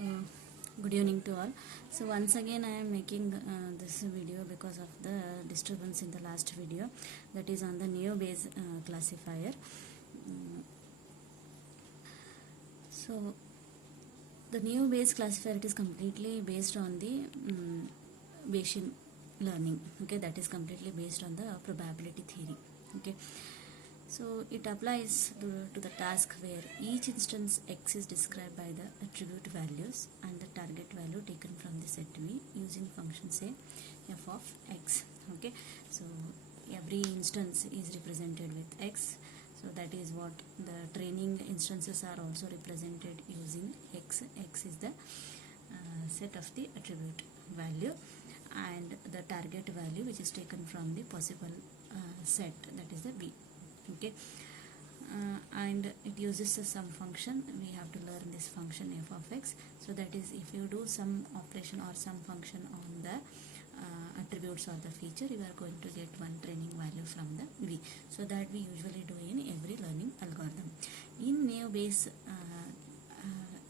Good evening to all. So once again I am making this video because of the disturbance in the last video, that is on the new Bayes classifier. So the new Bayes classifier, it is completely based on the Bayesian learning. Okay, that is completely based on the probability theory. Okay. So it applies to the task where each instance x is described by the attribute values and the target value taken from the set V using function say f of x. Okay, so every instance is represented with x. So that is what the training instances are also represented using x. X is the set of the attribute value and the target value which is taken from the possible set, that is the V. Okay, and it uses some function. We have to learn this function f of x. So that is, if you do some operation or some function on the attributes or the feature, you are going to get one training value from the V. So that we usually do in every learning algorithm. In new Bayes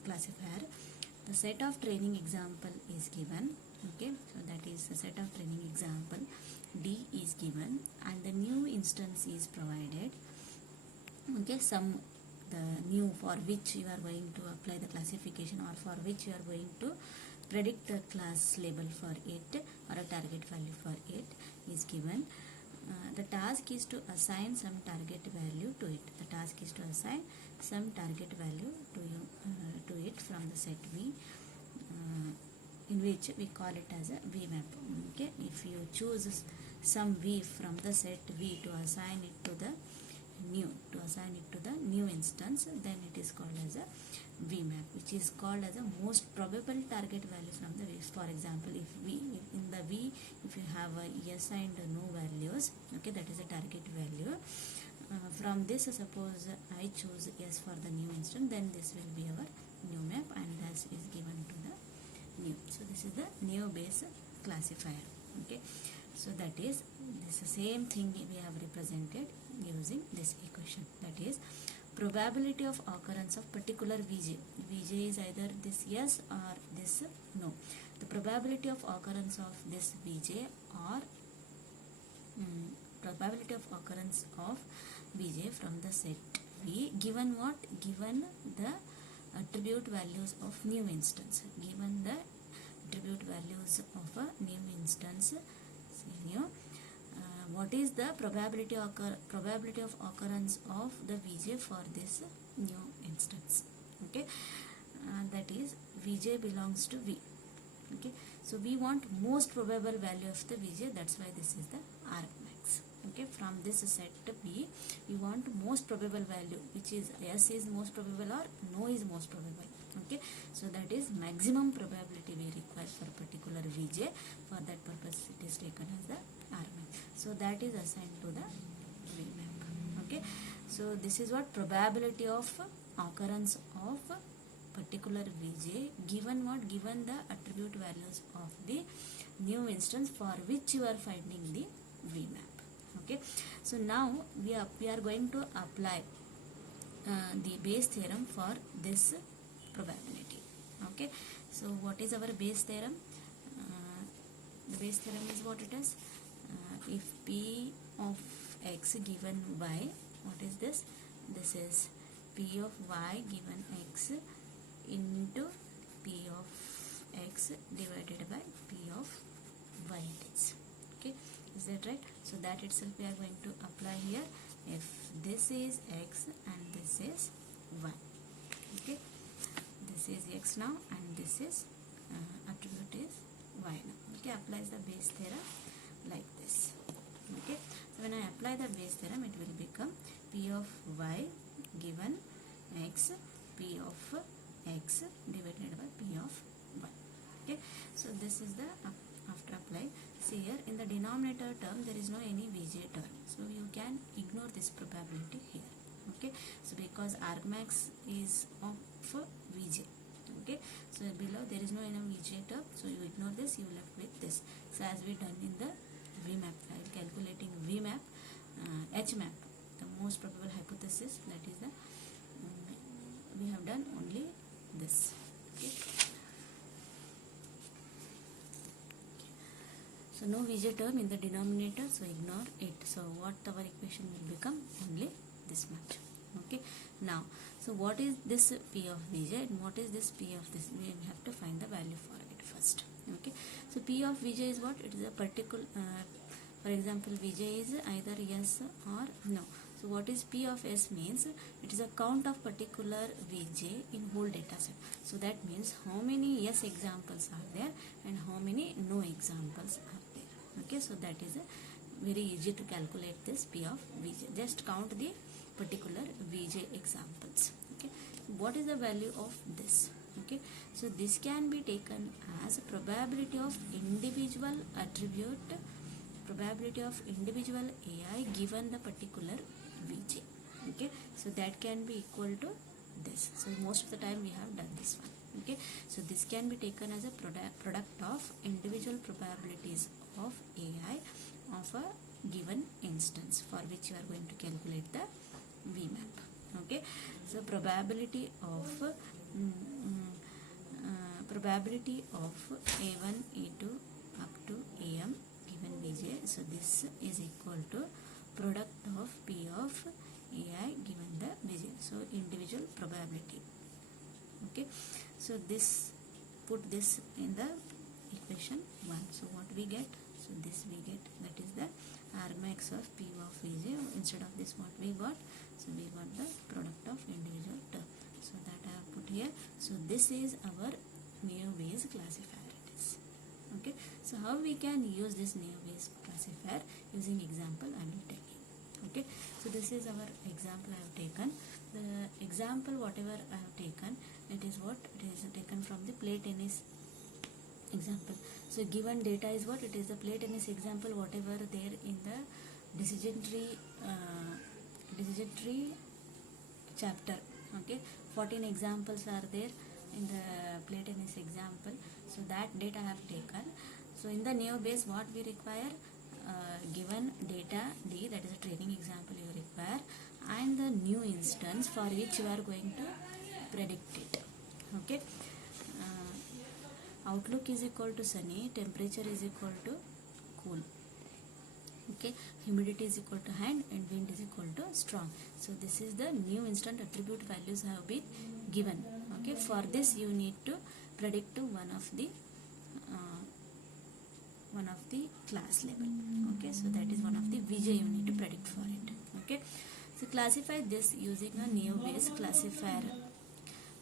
classifier, the set of training example is given. Okay, so that is the set of training example D is given and the new instance is provided. Okay, the new for which you are going to apply the classification or for which you are going to predict the class label for it or a target value for it is given. The task is to assign some target value to it. The task is to assign some target value to it from the set V, in which we call it as a V map. Okay, if you choose some V from the set V to assign it to the new instance, then it is called as a V map, which is called as a most probable target value from the V. For example, if in the V, if you have a yes and no values, okay, that is a target value. From this, suppose I choose yes for the new instance, then this will be our new map and that is given to the new. So this is the new Bayes classifier. Okay, so that is the same thing we have represented using this equation, that is probability of occurrence of particular Vj. Vj is either this yes or this no. The probability of occurrence of this Vj or probability of occurrence of Vj from the set V given what? Given the attribute values of new instance. Given the attribute values of a new instance, what is the probability of occurrence of the Vj for this new instance? Okay, that is Vj belongs to V. Okay, so we want most probable value of the Vj, that's why this is the argmax. Okay, from this set B, we want most probable value, which is yes is most probable or no is most probable. Okay, so that is maximum probability we require for particular Vj. For that purpose, it is taken as the argmax. So that is assigned to the V map. Okay, so this is what probability of occurrence of particular Vj given what? Given the attribute values of the new instance for which you are finding the V map. Okay, so now we are going to apply the Bayes theorem for this probability. Okay, so what is our Bayes theorem? The Bayes theorem is what it is. If P of x given y, what is this? This is P of y given x into P of x divided by P of y it is. Okay, is that right? So that itself we are going to apply here. If this is x and this is y. Okay, this is x now and this is attribute is y now. Okay, applies the Bayes theorem like this. Okay, so when I apply the Bayes theorem, it will become P of y given x, P of x divided by P of y. Okay, so this is the after apply. See here in the denominator term there is no any Vj term, so you can ignore this probability here. Okay, so because argmax is of Vj. Okay, so below there is no any Vj term, so you ignore this, you left with this. So as we done in the V map file, calculating V map, H map, the most probable hypothesis, that is the we have done only this. Okay, So no Vj term in the denominator, so ignore it. So what our equation will become? Only this much. Okay. Now, so what is this P of Vj and what is this P of this? We have to find the value for it first. Okay. So P of Vj is what? It is a particular, for example, Vj is either yes or no. So what is P of S means? It is a count of particular Vj in whole data set. So that means how many yes examples are there and how many no examples are there. Okay, so that is very easy to calculate this P of Vj. Just count the particular Vj examples. Okay, what is the value of this? Okay, so this can be taken as a probability of individual attribute, probability of individual AI given the particular Vj. Okay, so that can be equal to this. So most of the time we have done this one. Okay, so this can be taken as a product of individual probabilities of AI of a given instance for which you are going to calculate the Vmap. Okay, so probability of A1, A2 up to AM given Vj. So this is equal to product of P of AI given the Vj. So individual probability. Okay, so this, put this in the equation 1. So what we get? So this we get, that is the Rmax of P of Vj. Instead of this, what we got? So we got the product of individual term. So that I have put here. So this is our Bayes classifier. It is. Okay, so how we can use this Bayes classifier? Using example I will tell you. Okay, so this is our example I have taken. The example whatever I have taken, it is what? It is taken from the play tennis example. So given data is what? It is the play tennis example whatever there in the decision tree chapter. Okay, 14 examples are there in the play tennis example. So that data I have taken. So in the Bayes, what we require? Given data D, that is a training example you require, and the new instance for which you are going to predict it. Okay, outlook is equal to sunny, temperature is equal to cool. Okay, humidity is equal to high and wind is equal to strong. So this is the new instant attribute values have been given. Okay, for this you need to predict to one of the class level. Okay, so that is one of the Vj you need to predict for it. Okay, so classify this using a Bayes classifier.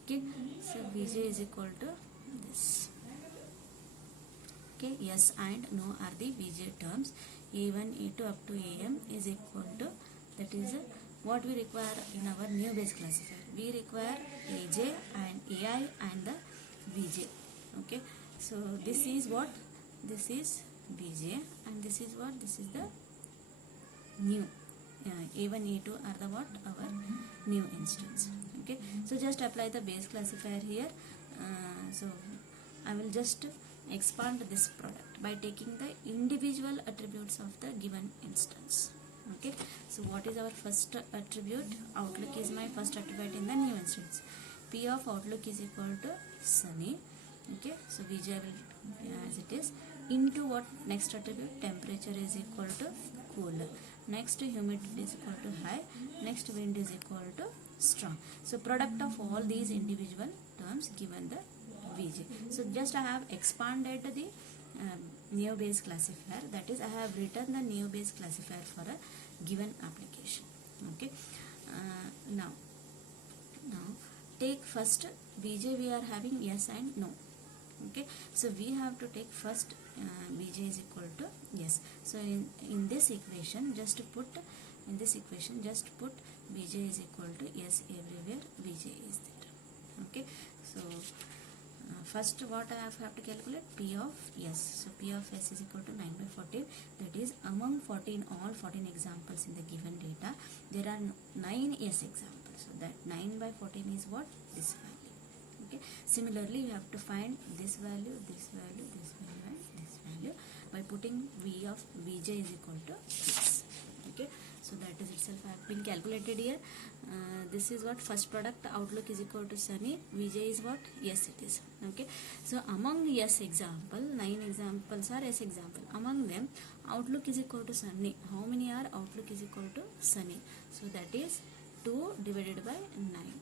Okay, so Vj is equal to this. Okay, yes and no are the Vj terms. A1, A2 up to AM is equal to, that is what we require in our Bayes classifier. We require AJ and AI and the Vj. Okay, so this is what? This is Vj and this is what? This is the new A1, A2 are the what? Our new instance. Okay, so just apply the Bayes classifier here. So I will just expand this product by taking the individual attributes of the given instance. Okay, so what is our first attribute? Outlook is my first attribute in the new instance. P of outlook is equal to sunny. Okay, so Vj will as it is into what? Next attribute? Temperature is equal to cool. Next humidity is equal to high. Next wind is equal to strong. So product of all these individual terms given the Vj. So just I have expanded the Bayes classifier, that is I have written the Bayes classifier for a given application. Okay, now take first Vj we are having yes and no. Okay, so we have to take first Vj is equal to yes. So in this equation just put Vj is equal to yes everywhere Vj is there. Okay, so first what I have to calculate? P of S. So P of S is equal to 9 by 14. That is among all 14 examples in the given data, there are 9 S examples. So that 9 by 14 is what? This value. Okay. Similarly, you have to find this value, this value, this value and this value by putting V of Vj is equal to 6. Okay. So that is itself have been calculated here. This is what first product outlook is equal to sunny. Vj is what? Yes, it is. Okay. So among yes example, 9 examples are yes example. Among them, outlook is equal to sunny. How many are outlook is equal to sunny? So that is 2 divided by 9.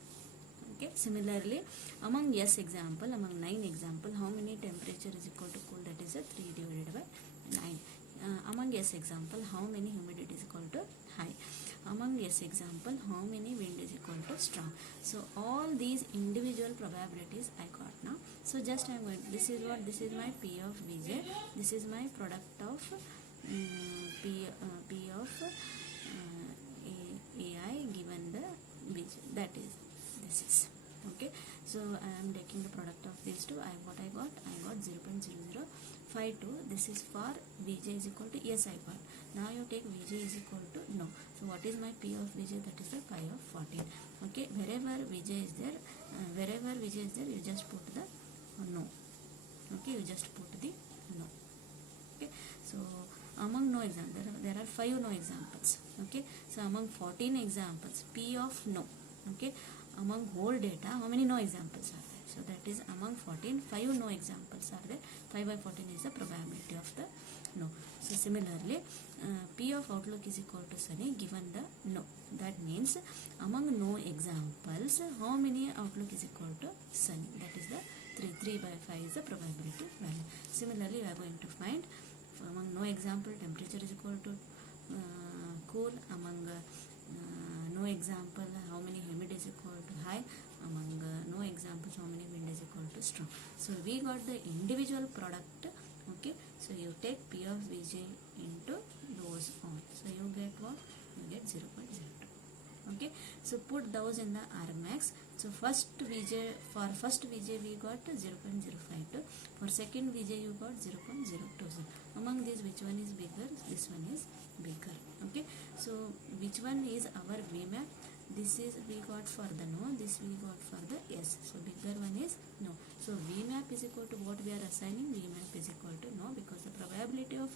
Okay. Similarly, among yes example, among 9 example, how many temperature is equal to cool? That is a 3 divided by 9. Among yes example, how many humidity is equal to high? Among yes example, how many wind is equal to strong? So all these individual probabilities I got now. So just I am going, this is what, this is my P of Vj, this is my product of P of AI given the Vj, that is, this is, okay. So I am taking the product of these two. I got 0.0052. This is for Vj is equal to yes, I got. Now you take Vj is equal to no. So what is my P of Vj? That is the pi of 14. Okay, wherever Vj is there, you just put the no. Okay, you just put the no. Okay, so among no examples, there are 5 no examples. Okay, so among 14 examples, P of no. Okay, among whole data, how many no examples are there? So that is among 14, 5 no examples are there. 5 by 14 is the probability of the no. So similarly, P of outlook is equal to sunny given the no. That means among no examples, how many outlook is equal to sunny? That is the 3 by 5 is the probability value. Similarly, we are going to find among no example, temperature is equal to cool. Among no example, how many humidity is equal to high. Among no examples, how many wind is equal to strong. So we got the individual product. Okay, so you take P of Vj into those all. So you get what? You get 0.02. Okay, so put those in the Rmax. So first Vj, for first Vj we got 0.052. For second Vj you got 0.020. Among these, which one is bigger? This one is bigger. Okay, so which one is our Vmap? This is we got for the no, this we got for the yes. So bigger one is no. So Vmap is equal to what we are assigning? Vmap is equal to no, because the probability of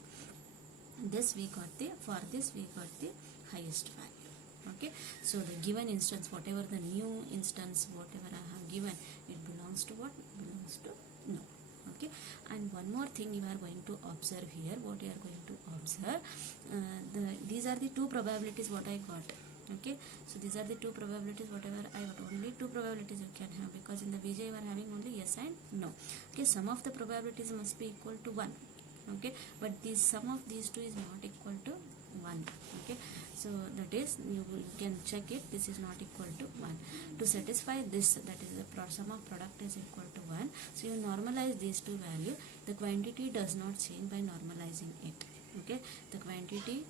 this we got the, for this we got the highest value. Okay, so the given instance, whatever the new instance, whatever I have given, it belongs to what? It belongs to no. Okay, and one more thing you are going to observe here. What you are going to observe, these are the two probabilities what I got. Okay, so these are the two probabilities, whatever I got, only two probabilities you can have, because in the Vj you are having only yes and no. Okay, sum of the probabilities must be equal to 1. Okay, but the sum of these two is not equal to 1. Okay, so that is, you can check it, this is not equal to 1. To satisfy this, that is the sum of product is equal to 1. So you normalize these two value. The quantity does not change by normalizing it. Okay, the quantity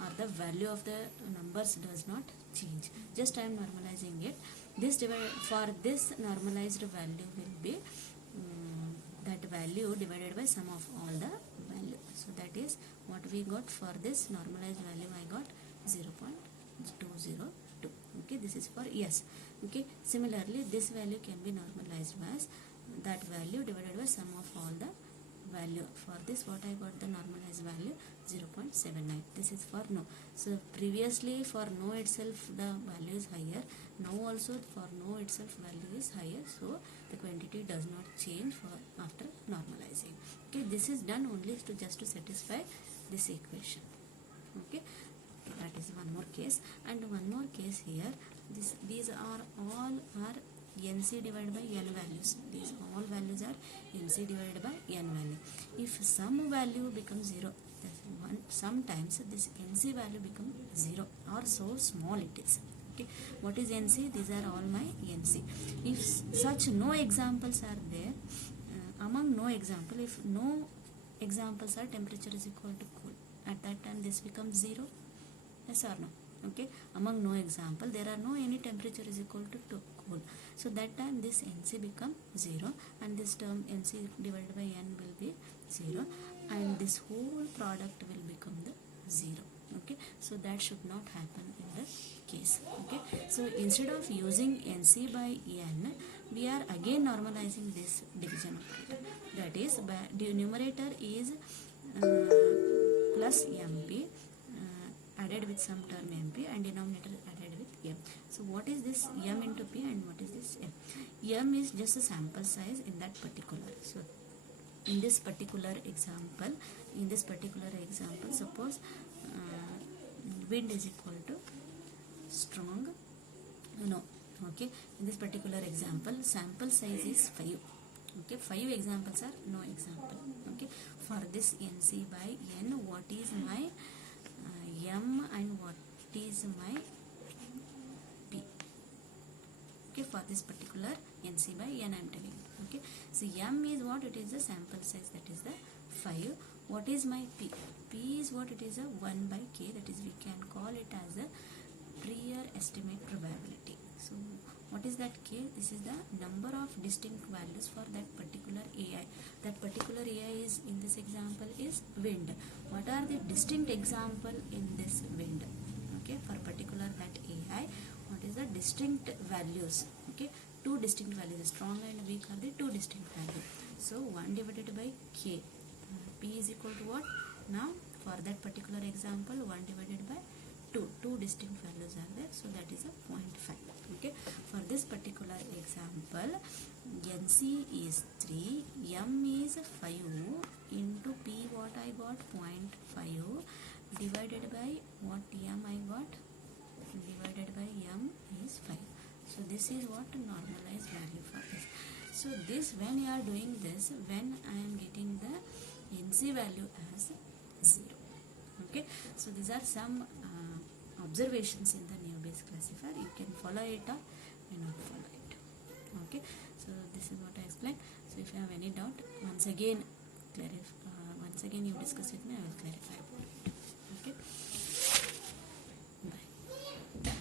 or the value of the numbers does not change. Just I am normalizing it. This for this normalized value will be that value divided by sum of all the value. So that is what we got for this normalized value. I got 0.202. Okay, this is for yes. Okay, similarly this value can be normalized as that value divided by sum of all the value. For this what I got the normalized value 0.79. This is for no. So previously for no itself the value is higher. Now also for no itself value is higher. So the quantity does not change for after normalizing. Okay, this is done only to just to satisfy this equation. Okay, that is one more case, and one more case here. These are all are NC divided by n values. These all values are NC divided by n value. If some value becomes 0, sometimes this NC value becomes 0 or so small it is. Okay, what is NC? These are all my NC. If such no examples are there, among no example, if no examples are temperature is equal to cool, at that time this becomes 0. Yes or no? Okay, among no example, there are no any temperature is equal to cool. So that time this NC become 0, and this term NC divided by n will be 0, and this whole product will become the 0. Okay, so that should not happen in the case. Okay, so instead of using NC by n, we are again normalizing this division operator. That is, the numerator is plus MP, added with some term mp and denominator added with m. So what is this m into p and what is this m? M is just a sample size in that particular. So in this particular example, suppose wind is equal to strong, no, okay. In this particular example, sample size is 5. Okay, 5 examples are no example. Okay, for this NC by N, what is my M and what is my P? Okay, for this particular NC by N I am telling. Okay, so M is what? It is the sample size, that is the 5. What is my P? P is what? It is a 1 by K, that is we can call it as a prior estimate probability. So what is that K? This is the number of distinct values for that particular AI. That particular AI is, in this example, is wind. What are the distinct example in this wind? Okay, for particular that AI, what is the distinct values? Okay, 2 distinct values, strong and weak are the 2 distinct values. So 1 divided by K, P is equal to what? Now for that particular example, 1 divided by 2 distinct values are there, so that is a 0.5. Okay, for this particular example, NC is 3, M is 5 into P, what I got? 0.5 divided by what M I got? Divided by M is 5. So this is what normalized value for this. So this, when you are doing this, when I am getting the NC value as 0. Okay, so these are some observations in the new Bayes classifier. You can follow it or may not follow it. Okay, so this is what I explained. So if you have any doubt, once again you discuss with me, I will clarify.